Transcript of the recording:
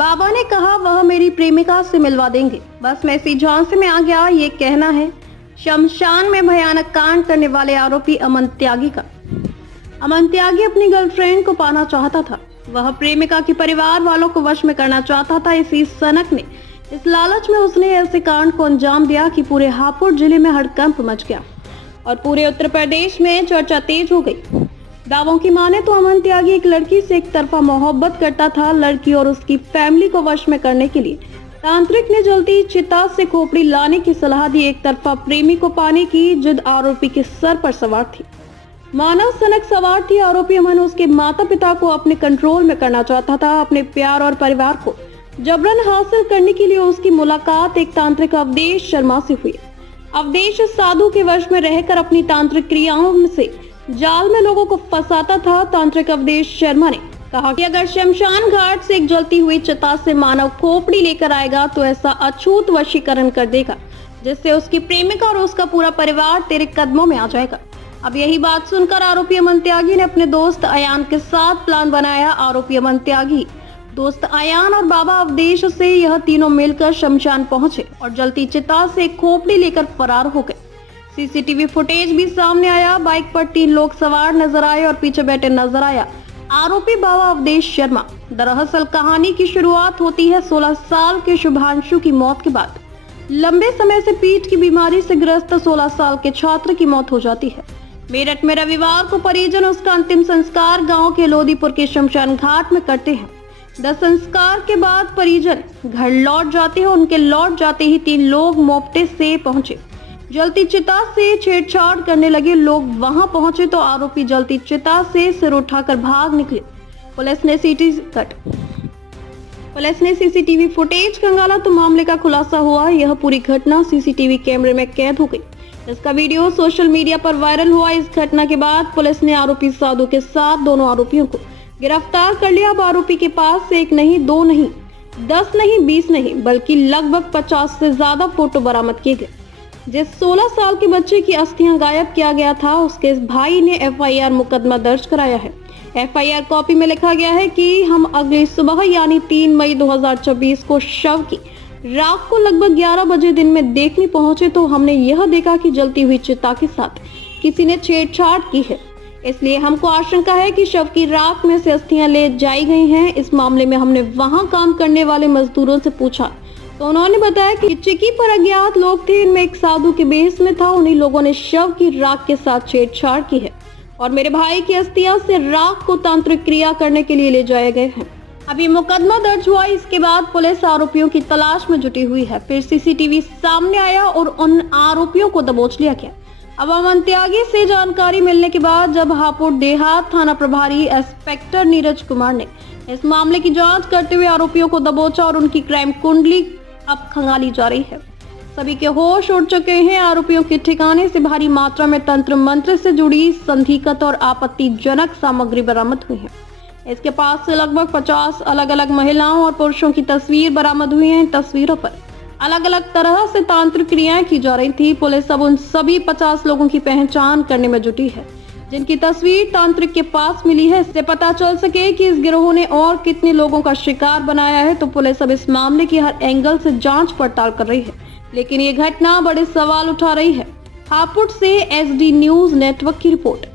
बाबा ने कहा वह मेरी प्रेमिका से मिलवा देंगे, बस मैं इसी झांसे में आ गया, ये कहना है शमशान में भयानक कांड करने वाले आरोपी अमन त्यागी का। अमन त्यागी अपनी गर्लफ्रेंड को पाना चाहता था। वह प्रेमिका के परिवार वालों को वश में करना चाहता था। इसी सनक में, इस लालच में उसने ऐसे कांड को अंजाम दिया कि पूरे हापुड़ जिले में हड़कंप मच गया और पूरे उत्तर प्रदेश में चर्चा तेज हो गई। दावों की माने तो अमन त्यागी एक लड़की से एक तरफा मोहब्बत करता था। लड़की और उसकी फैमिली को वश में करने के लिए तांत्रिक ने जल्दी चिता से खोपड़ी लाने की सलाह दी। एक तरफा प्रेमी को पाने की जिद आरोपी के सर पर सवार थी। मानव सनक सवार थी। आरोपी अमन उसके माता पिता को अपने कंट्रोल में करना चाहता था। अपने प्यार और परिवार को जबरन हासिल करने के लिए उसकी मुलाकात एक तांत्रिक अवधेश शर्मा से हुई। अवधेश साधु के वश में रहकर अपनी तांत्रिक क्रियाओं से जाल में लोगों को फंसाता था। तांत्रिक अवधेश शर्मा ने कहा कि अगर शमशान घाट से एक जलती हुई चिता से मानव खोपड़ी लेकर आएगा तो ऐसा अछूत वशीकरण कर देगा जिससे उसकी प्रेमिका और उसका पूरा परिवार तेरे कदमों में आ जाएगा। अब यही बात सुनकर आरोपी अमन त्यागी ने अपने दोस्त अयान के साथ प्लान बनाया। आरोपी अमन त्यागी, दोस्त अयान और बाबा अवधेश से यह तीनों मिलकर शमशान पहुंचे और जलती चिता से एक खोपड़ी लेकर फरार हो गए। सीसीटीवी फुटेज भी सामने आया। बाइक पर 3 लोग सवार नजर आए और पीछे बैठे नजर आया आरोपी बाबा अवधेश शर्मा। दरअसल कहानी की शुरुआत होती है 16 साल के शुभांशु की मौत के बाद। लंबे समय से पीठ की बीमारी से ग्रस्त 16 साल के छात्र की मौत हो जाती है। मेरठ में रविवार को परिजन उसका अंतिम संस्कार गांव के लोदीपुर के शमशान घाट में करते हैं। 10 संस्कार के बाद परिजन घर लौट जाते हैं। उनके लौट जाते ही 3 लोग मोपटे से पहुंचे। जलती चिता से छेड़छाड़ करने लगे। लोग वहां पहुंचे तो आरोपी जलती चिता से सिर उठाकर भाग निकले। पुलिस ने सीसीटीवी फुटेज खंगाला तो मामले का खुलासा हुआ। यह पूरी घटना सीसीटीवी कैमरे में कैद हो गई। इसका वीडियो सोशल मीडिया पर वायरल हुआ। इस घटना के बाद पुलिस ने आरोपी साधु के साथ दोनों आरोपियों को गिरफ्तार कर लिया। अब आरोपी के पास से 1 नहीं, 2 नहीं, 10 नहीं, 20 नहीं, बल्कि लगभग 50 से ज्यादा फोटो बरामद किए गए। जिस 16 साल के बच्चे की अस्थियां गायब किया गया था उसके भाई ने FIR मुकदमा दर्ज कराया है। FIR कॉपी में लिखा गया है कि हम अगली सुबह यानी 3 मई 2024 को शव की रात को लगभग 11 बजे दिन में देखने पहुंचे तो हमने यह देखा कि जलती हुई चिता के साथ किसी ने छेड़छाड़ की है। इसलिए हमको आशंका है कि शव की राख में से अस्थियां ले जाई गई हैं। इस मामले में हमने वहां काम करने वाले मजदूरों से पूछा तो उन्होंने बताया कि चिकी पर अज्ञात लोग थे। इनमें एक साधु के बेस में था। उन्हीं लोगों ने शव की राख के साथ छेड़छाड़ की है और मेरे भाई की अस्थियां से राख को तांत्रिक क्रिया करने के लिए ले जाए गए हैं। अभी मुकदमा दर्ज हुआ। इसके बाद पुलिस आरोपियों की तलाश में जुटी हुई है। फिर सीसीटीवी सामने आया और उन आरोपियों को दबोच लिया गया। अब अमन त्यागी से जानकारी मिलने के बाद जब हापुड़ देहात थाना प्रभारी इंस्पेक्टर नीरज कुमार ने इस मामले की जांच करते हुए आरोपियों को दबोचा और उनकी क्राइम कुंडली अब खंगाली जा रही है। सभी के होश उड़ चुके हैं। आरोपियों के ठिकाने से भारी मात्रा में तंत्र मंत्र से जुड़ी संदिग्ध और आपत्तिजनक सामग्री बरामद हुई है। इसके पास से लगभग 50 अलग अलग महिलाओं और पुरुषों की तस्वीर बरामद हुई हैं। तस्वीरों पर अलग अलग तरह से तांत्रिक क्रियाएं की जा रही थी। पुलिस अब उन सभी 50 लोगों की पहचान करने में जुटी है जिनकी तस्वीर तांत्रिक के पास मिली है। इससे पता चल सके कि इस गिरोह ने और कितने लोगों का शिकार बनाया है। तो पुलिस अब इस मामले की हर एंगल से जांच पड़ताल कर रही है, लेकिन ये घटना बड़े सवाल उठा रही है। हापुड़ से SD न्यूज नेटवर्क की रिपोर्ट।